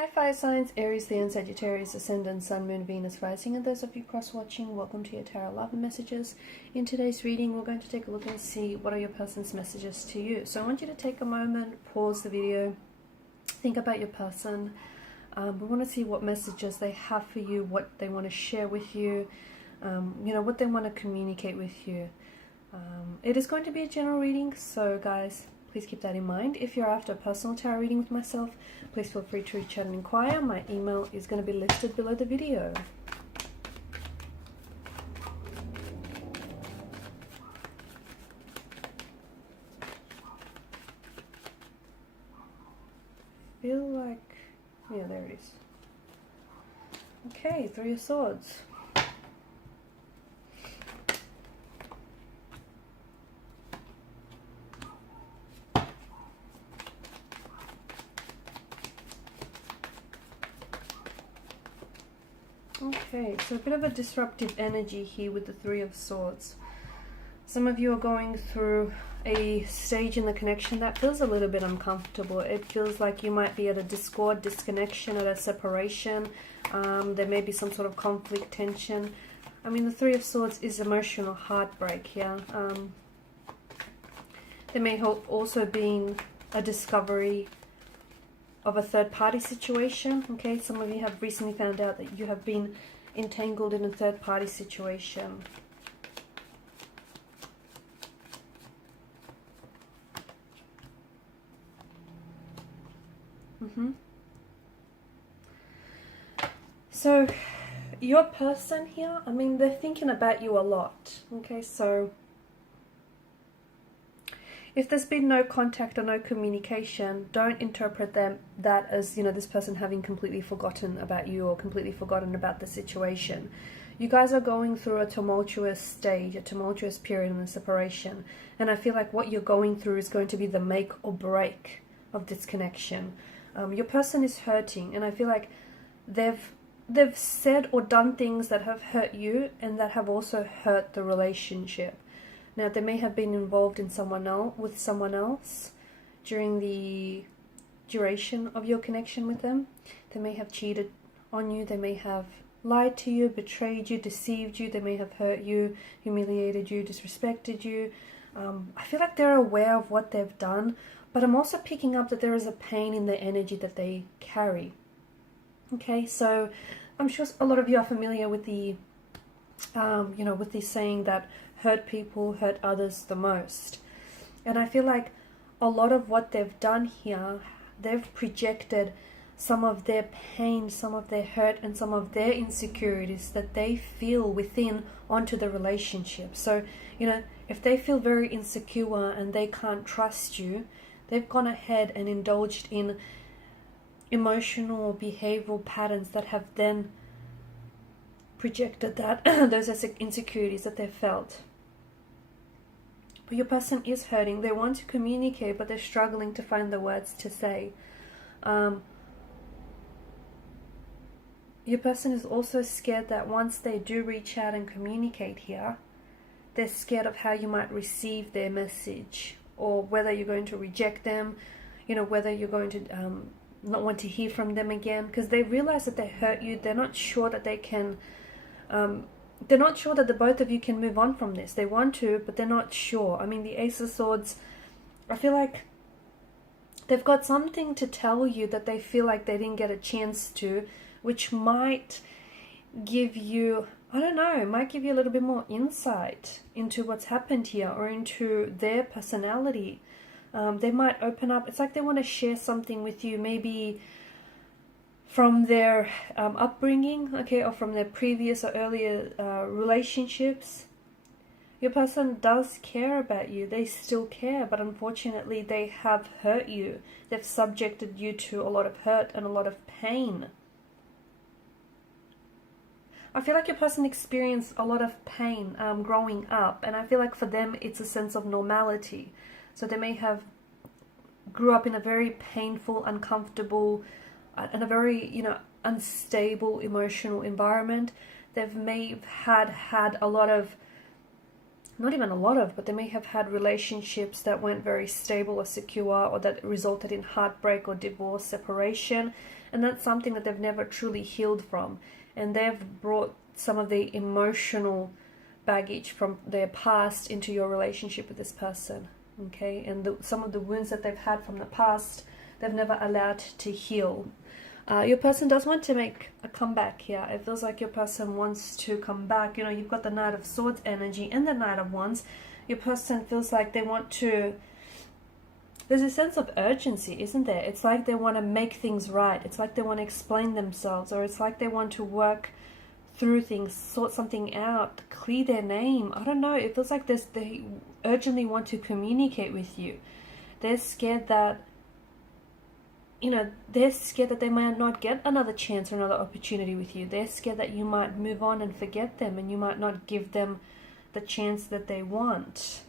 Hi fire signs, Aries, Leo, and Sagittarius, Ascendant, Sun, Moon, Venus, Rising, and those of you cross-watching, welcome to your Tarot Love Messages. In today's reading, we're going to take a look and see what are your person's messages to you. So I want you to take a moment, pause the video, think about your person. We want to see what messages they have for you, what they want to share with you, what they want to communicate with you. It is going to be a general reading, so guys, please keep that in mind. If you're after a personal tarot reading with myself, please feel free to reach out and inquire. My email is going to be listed below the video. Feel like, yeah, there it is. Okay, Three of Swords. Okay, so a bit of a disruptive energy here with the Three of Swords. Some of you are going through a stage in the connection that feels a little bit uncomfortable. It feels like you might be at a discord, disconnection, at a separation. There may be some sort of conflict, tension. I mean, the Three of Swords is emotional heartbreak here. There may have also been a discovery of a third-party situation. Okay, some of you have recently found out that you have been entangled in a third-party situation. So your person here, I mean, they're thinking about you a lot. Okay, so if there's been no contact or no communication, don't interpret that as, this person having completely forgotten about you or completely forgotten about the situation. You guys are going through a tumultuous stage, a tumultuous period in the separation. And I feel like what you're going through is going to be the make or break of this connection. Your person is hurting, and I feel like they've said or done things that have hurt you and that have also hurt the relationship. Now, they may have been involved in with someone else during the duration of your connection with them. They may have cheated on you. They may have lied to you, betrayed you, deceived you. They may have hurt you, humiliated you, disrespected you. I feel like they're aware of what they've done, but I'm also picking up that there is a pain in the energy that they carry. Okay, so I'm sure a lot of you are familiar with the, with the saying that hurt people hurt others the most. And I feel like a lot of what they've done here, they've projected some of their pain, some of their hurt, and some of their insecurities that they feel within onto the relationship. So, if they feel very insecure and they can't trust you, they've gone ahead and indulged in emotional or behavioral patterns that have then projected that those insecurities that they felt. But your person is hurting. They want to communicate, but they're struggling to find the words to say. Your person is also scared that once they do reach out and communicate here, they're scared of how you might receive their message, or whether you're going to reject them, whether you're going to not want to hear from them again, because they realize that they hurt you. They're not sure that they can they're not sure that the both of you can move on from this. They want to, but they're not sure. I mean, the Ace of Swords, I feel like they've got something to tell you that they feel like they didn't get a chance to, which might give you, might give you a little bit more insight into what's happened here, or into their personality. They might open up. It's like they want to share something with you, maybe from their upbringing, okay, or from their previous or earlier relationships. Your person does care about you. They still care, but unfortunately they have hurt you. They've subjected you to a lot of hurt and a lot of pain. I feel like your person experienced a lot of pain growing up, and I feel like for them it's a sense of normality. So they may have grew up in a very painful, uncomfortable, and a very, unstable emotional environment. They may have had a lot of not even a lot of, but they may have had relationships that weren't very stable or secure, or that resulted in heartbreak or divorce, separation, and that's something that they've never truly healed from, and they've brought some of the emotional baggage from their past into your relationship with this person, okay? And some of the wounds that they've had from the past, they've never allowed to heal. Your person does want to make a comeback here. It feels like your person wants to come back. You know, you've got the Knight of Swords energy and the Knight of Wands. Your person feels like they want to... There's a sense of urgency, isn't there? It's like they want to make things right. It's like they want to explain themselves, or it's like they want to work through things, sort something out, clear their name. I don't know. It feels like they urgently want to communicate with you. They're scared that, you know, they're scared that they might not get another chance or another opportunity with you. They're scared that you might move on and forget them, and you might not give them the chance that they want.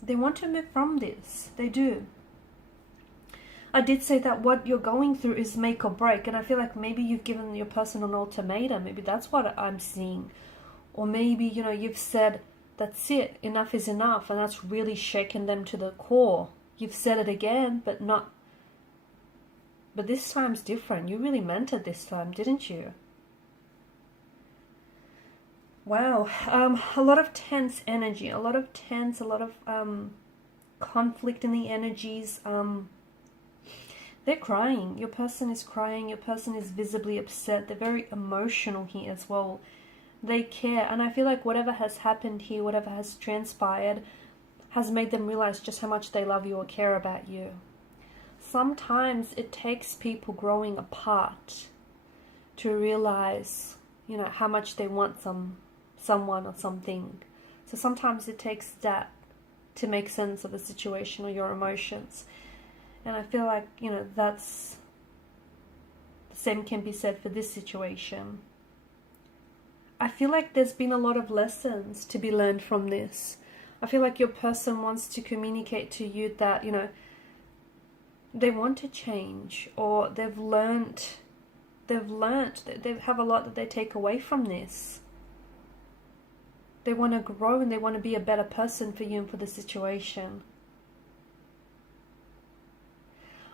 They want to move from this. They do. I did say that what you're going through is make or break, and I feel like maybe you've given your person an ultimatum. Maybe that's what I'm seeing. Or maybe, you know, you've said, that's it, enough is enough, and that's really shaken them to the core. You've said it again, but this time's different. You really meant it this time, didn't you? Wow. A lot of tense energy, a lot of conflict in the energies. They're crying. Your person is crying. Your person is visibly upset. They're very emotional here as well. They care. And I feel like whatever has happened here, whatever has transpired, has made them realize just how much they love you or care about you. Sometimes it takes people growing apart to realize, you know, how much they want someone or something. So sometimes it takes that to make sense of a situation or your emotions. And I feel like, you know, that's the same can be said for this situation. I feel like there's been a lot of lessons to be learned from this. I feel like your person wants to communicate to you that, you know, they want to change, or they have a lot that they take away from this. They want to grow and they want to be a better person for you and for the situation.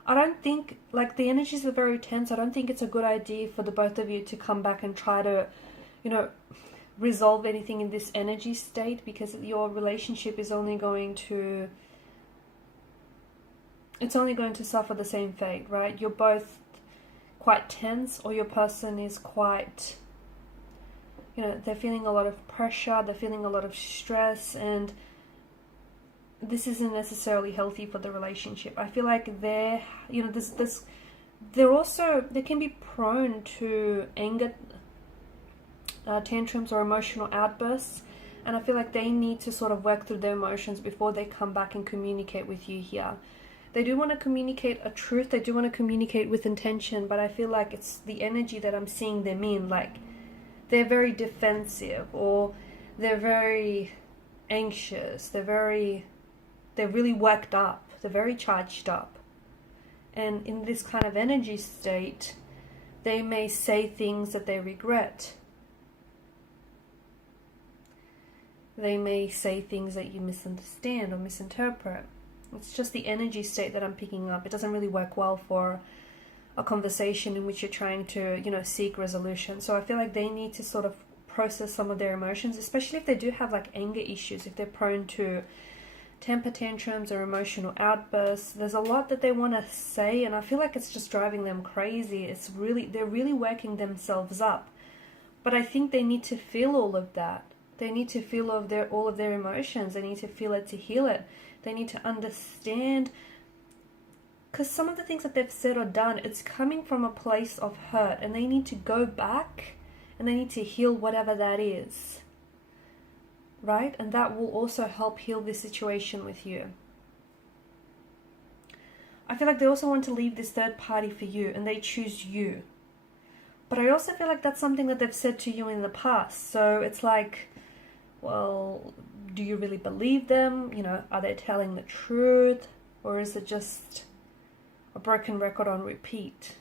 I don't think, like, the energies are very tense. I don't think it's a good idea for the both of you to come back and try to, you know, resolve anything in this energy state, because your relationship is only going to... it's only going to suffer the same fate, right? You're both quite tense, or your person is quite, you know, they're feeling a lot of pressure, they're feeling a lot of stress, and this isn't necessarily healthy for the relationship. I feel like they're, you know, they can be prone to anger, tantrums or emotional outbursts, and I feel like they need to sort of work through their emotions before they come back and communicate with you here. They do want to communicate a truth, they do want to communicate with intention, but I feel like it's the energy that I'm seeing them in, like they're very defensive, or they're very anxious, they're really worked up, they're very charged up. And in this kind of energy state, they may say things that they regret. They may say things that you misunderstand or misinterpret. It's just the energy state that I'm picking up. It doesn't really work well for a conversation in which you're trying to, you know, seek resolution. So I feel like they need to sort of process some of their emotions, especially if they do have like anger issues, if they're prone to temper tantrums or emotional outbursts. There's a lot that they want to say, and I feel like it's just driving them crazy. They're really working themselves up. But I think they need to feel all of that. They need to feel all of their emotions. They need to feel it to heal it. They need to understand, because some of the things that they've said or done, it's coming from a place of hurt, and they need to go back and they need to heal whatever that is, right? And that will also help heal this situation with you. I feel like they also want to leave this third party for you, and they choose you. But I also feel like that's something that they've said to you in the past. So it's like, well, do you really believe them? You know, are they telling the truth? Or is it just a broken record on repeat?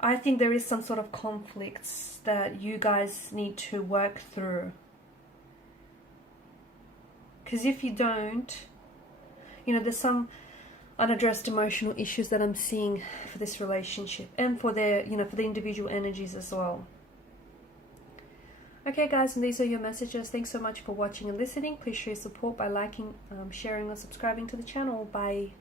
I think there is some sort of conflicts that you guys need to work through. Because if you don't, you know, there's some unaddressed emotional issues that I'm seeing for this relationship, and for their, you know, for the individual energies as well. Okay guys, and these are your messages. Thanks so much for watching and listening. Please show your support by liking, sharing or subscribing to the channel. Bye.